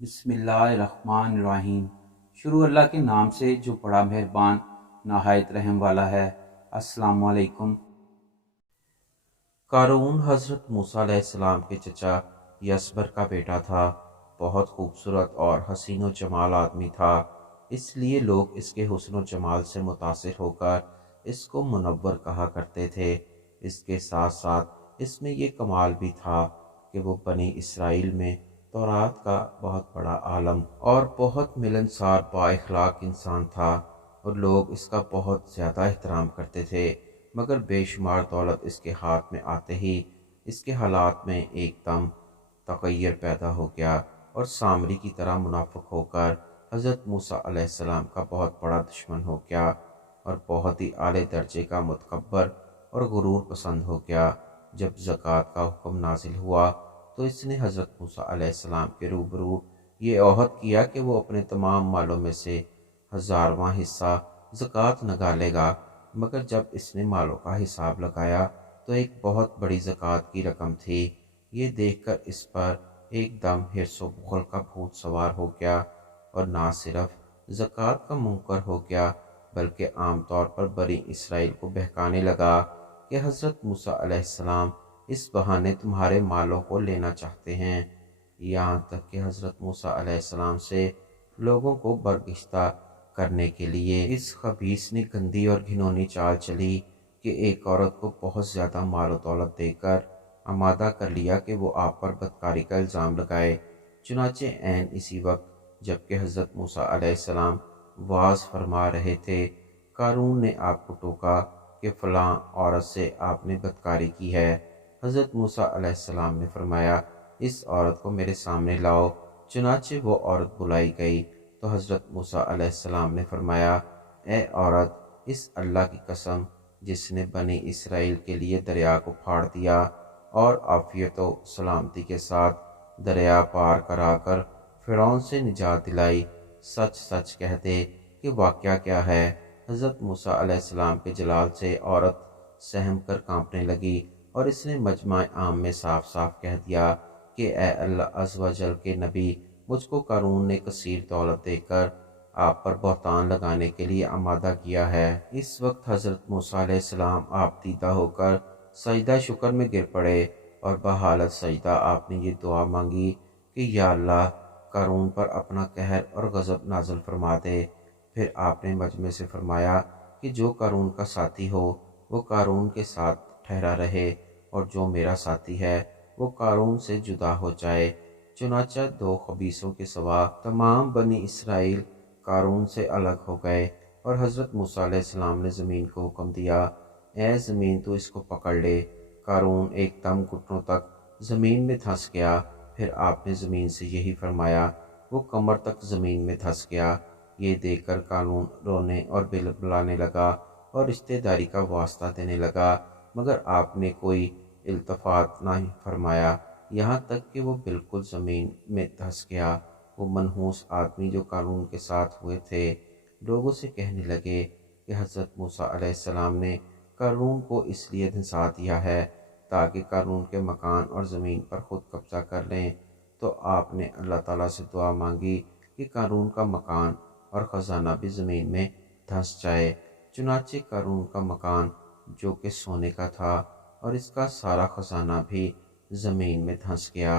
بسم اللہ الرحمن الرحیم۔ شروع اللہ کے نام سے جو بڑا مہربان نہایت رحم والا ہے۔ السلام علیکم۔ قارون حضرت موسیٰ علیہ السلام کے چچا یسبر کا بیٹا تھا۔ بہت خوبصورت اور حسین و جمال آدمی تھا، اس لیے لوگ اس کے حسن و جمال سے متاثر ہو کر اس کو منور کہا کرتے تھے۔ اس کے ساتھ ساتھ اس میں یہ کمال بھی تھا کہ وہ بنی اسرائیل میں تورات کا بہت بڑا عالم اور بہت ملنسار با اخلاق انسان تھا، اور لوگ اس کا بہت زیادہ احترام کرتے تھے۔ مگر بے شمار دولت اس کے ہاتھ میں آتے ہی اس کے حالات میں ایک دم تغیر پیدا ہو گیا، اور سامری کی طرح منافق ہو کر حضرت موسیٰ علیہ السلام کا بہت بڑا دشمن ہو گیا، اور بہت ہی اعلیٰ درجے کا متکبر اور غرور پسند ہو گیا۔ جب زکوٰۃ کا حکم نازل ہوا تو اس نے حضرت موسیٰ علیہ السلام کے روبرو یہ عہد کیا کہ وہ اپنے تمام مالوں میں سے 1000واں حصہ زکوٰۃ نکالے گا۔ مگر جب اس نے مالوں کا حساب لگایا تو ایک بہت بڑی زکوٰۃ کی رقم تھی۔ یہ دیکھ کر اس پر ایک دم حرص و بخل کا بھوت سوار ہو گیا، اور نہ صرف زکوٰۃ کا منکر ہو گیا بلکہ عام طور پر بنی اسرائیل کو بہکانے لگا کہ حضرت موسیٰ علیہ السلام اس بہانے تمہارے مالوں کو لینا چاہتے ہیں۔ یہاں تک کہ حضرت موسیٰ علیہ السلام سے لوگوں کو برگشتہ کرنے کے لیے اس خبیث نے گندی اور گھنونی چال چلی کہ ایک عورت کو بہت زیادہ مال و دولت دے کر آمادہ کر لیا کہ وہ آپ پر بدکاری کا الزام لگائے۔ چنانچہ عین اسی وقت جب کہ حضرت موسیٰ علیہ السلام وعظ فرما رہے تھے، قارون نے آپ کو ٹوکا کہ فلاں عورت سے آپ نے بدکاری کی ہے۔ حضرت موسیٰ علیہ السلام نے فرمایا، اس عورت کو میرے سامنے لاؤ۔ چنانچہ وہ عورت بلائی گئی تو حضرت موسیٰ علیہ السلام نے فرمایا، اے عورت، اس اللہ کی قسم جس نے بنی اسرائیل کے لیے دریا کو پھاڑ دیا اور عافیت و سلامتی کے ساتھ دریا پار کرا کر فرعون سے نجات دلائی، سچ سچ کہہ دے کہ واقعہ کیا ہے۔ حضرت موسیٰ علیہ السلام کے جلال سے عورت سہم کر کانپنے لگی، اور اس نے مجمع عام میں صاف صاف کہہ دیا کہ اے اللہ عز و جل کے نبی، مجھ کو قارون نے کثیر دولت دے کر آپ پر بہتان لگانے کے لیے آمادہ کیا ہے۔ اس وقت حضرت موسیٰ علیہ السلام آپ دیدہ ہو کر سجدہ شکر میں گر پڑے، اور بحالت سجدہ آپ نے یہ دعا مانگی کہ یا اللہ، قارون پر اپنا قہر اور غضب نازل فرما دے۔ پھر آپ نے مجمع سے فرمایا کہ جو قارون کا ساتھی ہو وہ قارون کے ساتھ ٹھہرا رہے، اور جو میرا ساتھی ہے وہ قارون سے جدا ہو جائے۔ چنانچہ دو خبیثوں کے سوا تمام بنی اسرائیل قارون سے الگ ہو گئے، اور حضرت موسیٰ علیہ السلام نے زمین کو حکم دیا، اے زمین تو اس کو پکڑ لے۔ قارون ایک دم گھٹنوں تک زمین میں دھنس گیا۔ پھر آپ نے زمین سے یہی فرمایا، وہ کمر تک زمین میں دھنس گیا۔ یہ دیکھ کر قارون رونے اور بلانے لگا اور رشتہ داری کا واسطہ دینے لگا، مگر آپ نے کوئی التفات نہ فرمایا، یہاں تک کہ وہ بالکل زمین میں دھنس گیا۔ وہ منحوس آدمی جو قارون کے ساتھ ہوئے تھے لوگوں سے کہنے لگے کہ حضرت موسیٰ علیہ السلام نے قارون کو اس لیے دھنسا دیا ہے تاکہ قارون کے مکان اور زمین پر خود قبضہ کر لیں۔ تو آپ نے اللہ تعالیٰ سے دعا مانگی کہ قارون کا مکان اور خزانہ بھی زمین میں دھنس جائے۔ چنانچہ قارون کا مکان جو کہ سونے کا تھا اور اس کا سارا خزانہ بھی زمین میں دھنس گیا۔